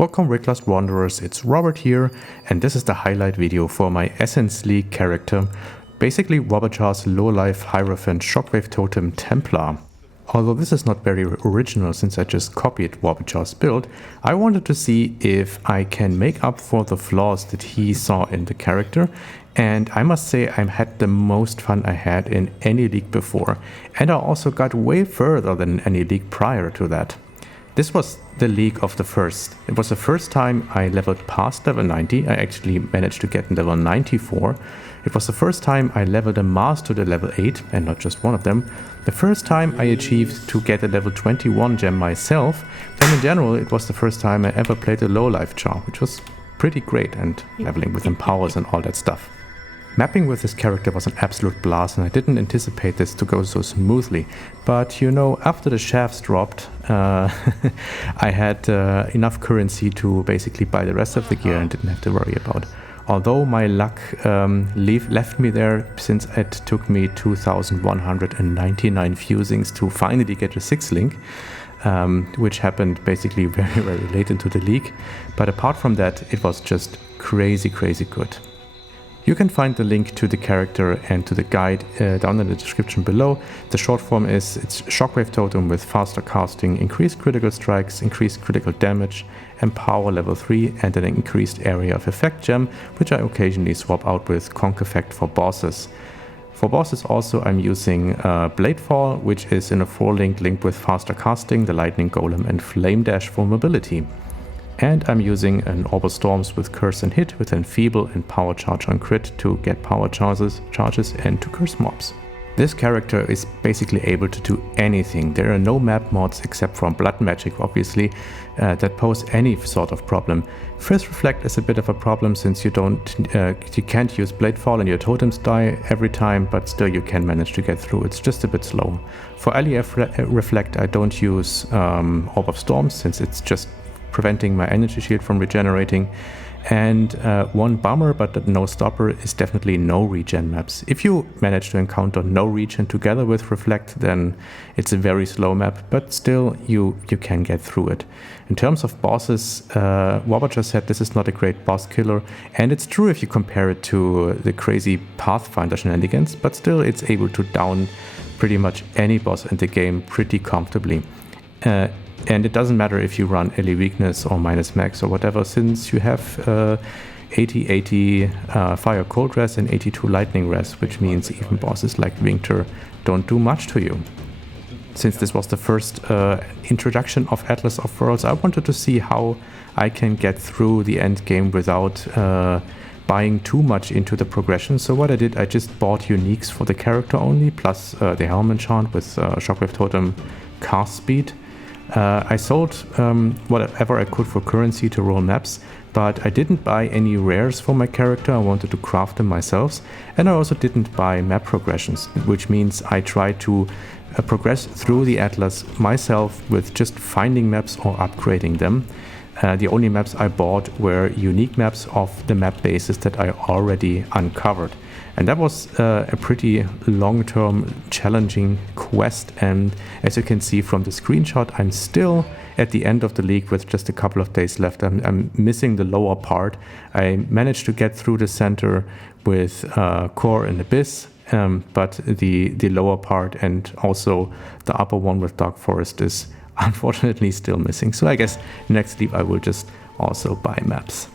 Welcome Reckless Wanderers, it's Robert here, and this is the highlight video for my Essence League character, basically Robojar's low-life Hierophant Shockwave Totem Templar. Although this is not very original since I just copied Robojar's build, I wanted to see if I can make up for the flaws that he saw in the character, and I must say I had the most fun I had in any league before, and I also got way further than any league prior to that. This was the league of the first. It was the first time I leveled past level 90. I actually managed to get in level 94. It was the first time I leveled a Mars to the level 8, and not just one of them. The first time I achieved to get a level 21 gem myself, and in general it was the first time I ever played a low life char, which was pretty great, and leveling with empowers and all that stuff. Mapping with this character was an absolute blast, and I didn't anticipate this to go so smoothly. But you know, after the shafts dropped, I had enough currency to basically buy the rest of the gear and didn't have to worry about. Although my luck left me there, since it took me 2,199 fusings to finally get a 6 link, which happened basically very, very late into the league. But apart from that, it was just crazy, crazy good. You can find the link to the character and to the guide down in the description below. The short form is it's Shockwave Totem with faster casting, increased critical strikes, increased critical damage, empower level 3, and an increased area of effect gem, which I occasionally swap out with Conk Effect for bosses. For bosses also I'm using Bladefall, which is in a 4-link linked with faster casting, the Lightning Golem, and Flame Dash for mobility. And I'm using an Orb of Storms with Curse and Hit, with Enfeeble and Power Charge on crit to get power charges and to curse mobs. This character is basically able to do anything. There are no map mods except from Blood Magic, obviously, that pose any sort of problem. First Reflect is a bit of a problem since you can't use Bladefall and your totems die every time, but still you can manage to get through. It's just a bit slow. For LEF Reflect I don't use Orb of Storms since it's just preventing my energy shield from regenerating, and one bummer but no stopper is definitely no regen maps. If you manage to encounter no regen together with Reflect, then it's a very slow map, but still you can get through it. In terms of bosses, Robert just said this is not a great boss killer, and it's true if you compare it to the crazy Pathfinder shenanigans, but still it's able to down pretty much any boss in the game pretty comfortably. And it doesn't matter if you run LE Weakness or minus max or whatever, since you have 80 Fire Cold Res and 82 Lightning Res, which means even bosses like Winter don't do much to you. Since this was the first introduction of Atlas of Worlds, I wanted to see how I can get through the end game without buying too much into the progression. So what I did, I just bought uniques for the character only, plus the Helm enchant with Shockwave Totem cast speed. I sold whatever I could for currency to roll maps, but I didn't buy any rares for my character. I wanted to craft them myself, and I also didn't buy map progressions, which means I tried to progress through the Atlas myself with just finding maps or upgrading them. The only maps I bought were unique maps of the map bases that I already uncovered. And that was a pretty long-term challenging quest, and as you can see from the screenshot, I'm still at the end of the league with just a couple of days left. I'm missing the lower part. I managed to get through the center with Core and Abyss, but the lower part and also the upper one with Dark Forest is unfortunately still missing. So I guess next league I will just also buy maps.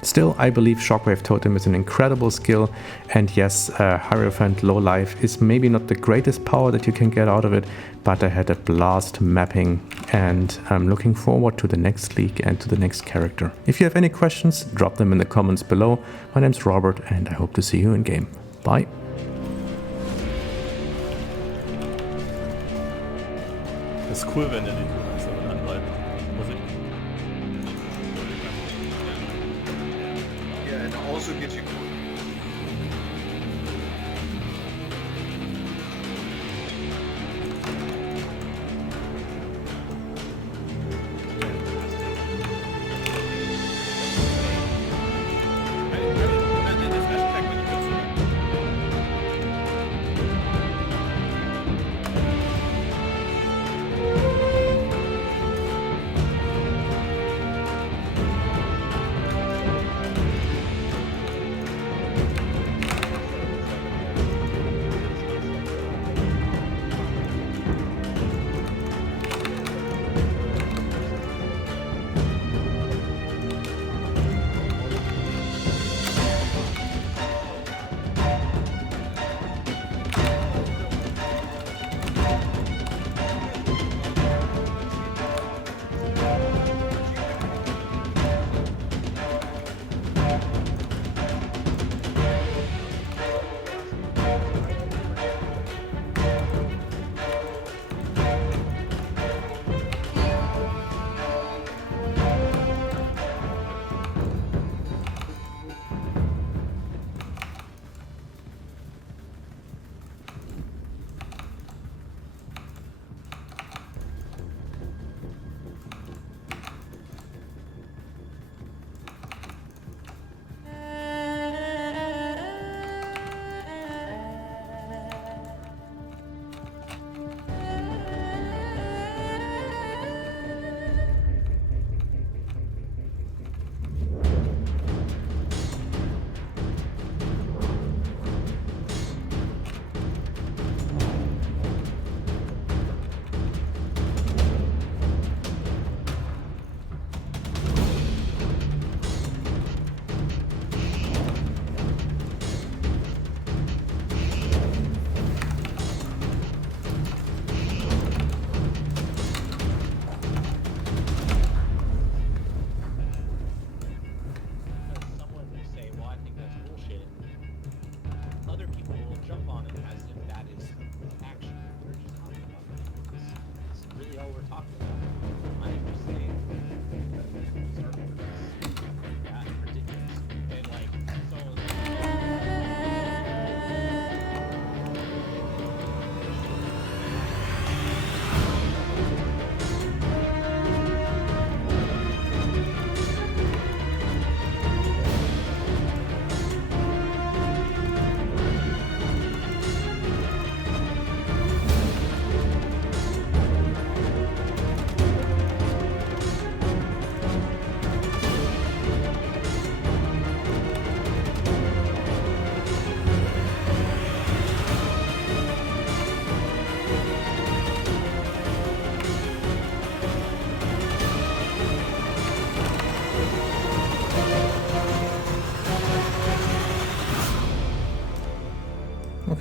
Still, I believe Shockwave Totem is an incredible skill, and yes, Hierophant Low Life is maybe not the greatest power that you can get out of it, but I had a blast mapping, and I'm looking forward to the next league and to the next character. If you have any questions, drop them in the comments below. My name's Robert, and I hope to see you in game. Bye. Das ist cool, wenn der die anbleibt. Musik. Yeah, and also get you cool.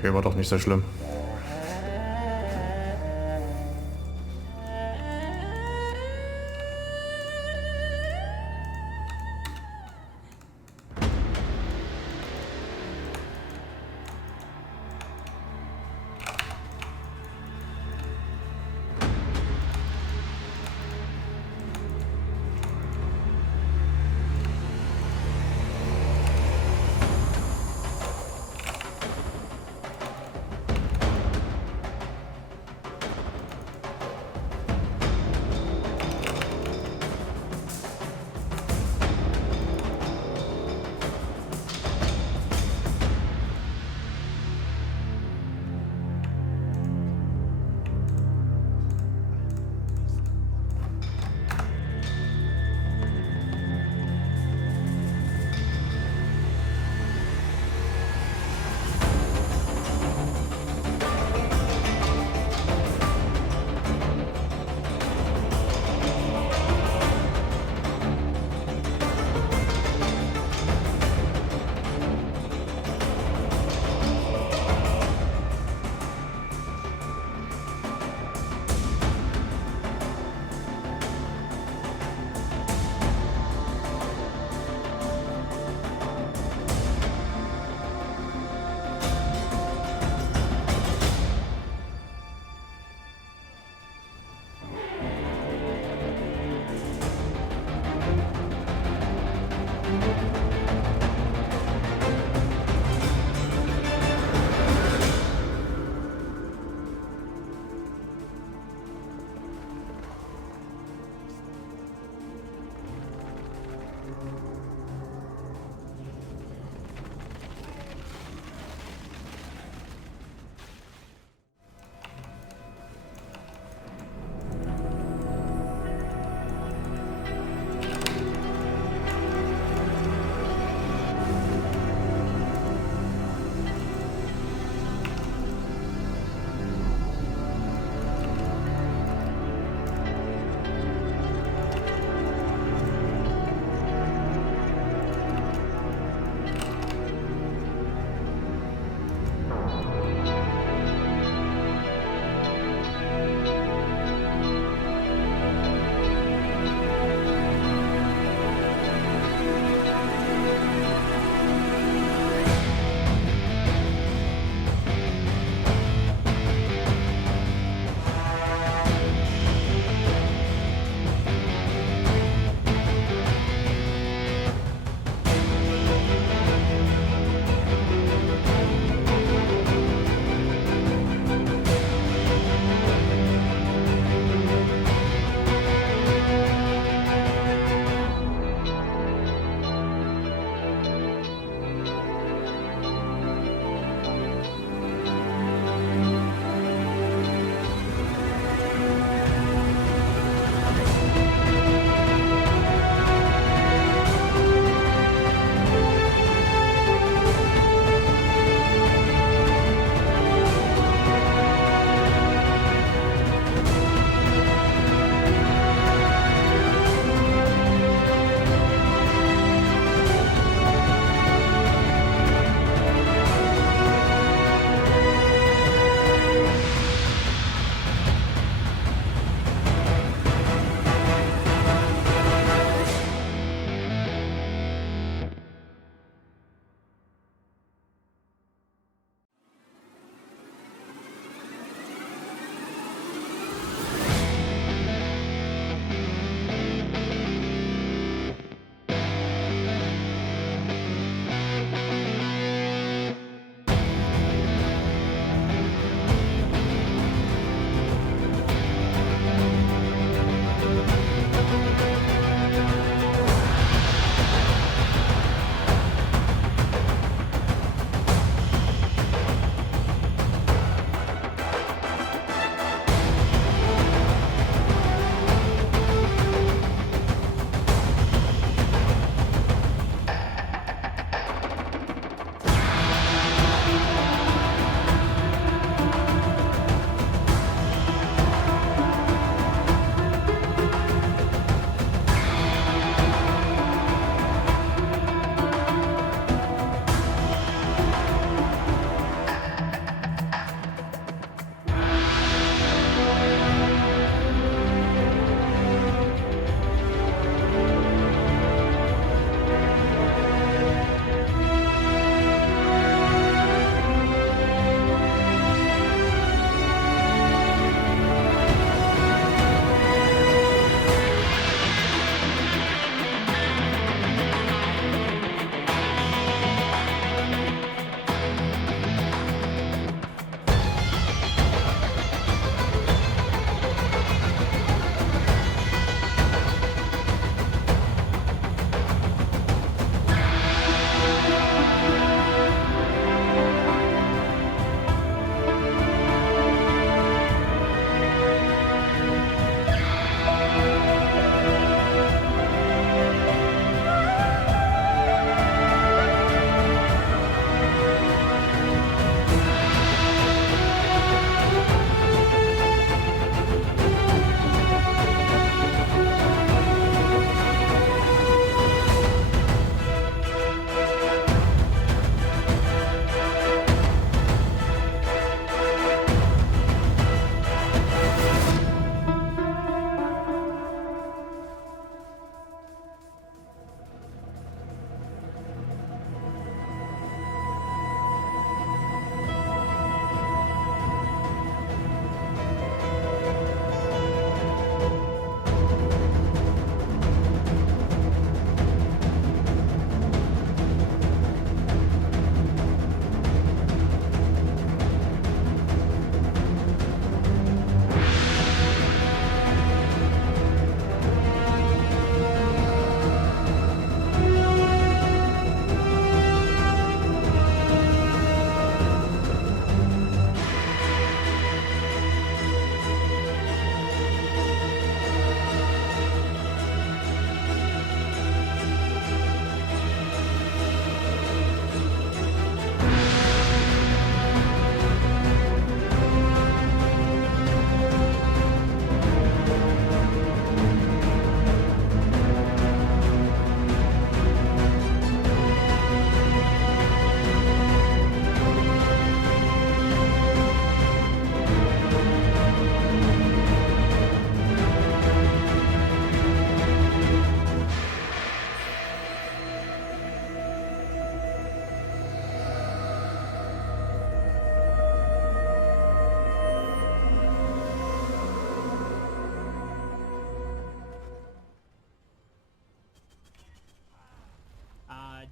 Okay, war doch nicht so schlimm.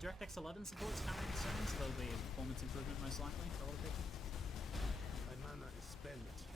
DirectX 11 supports coming soon, so there'll be a performance improvement most likely for a lot of people. My mana is spent.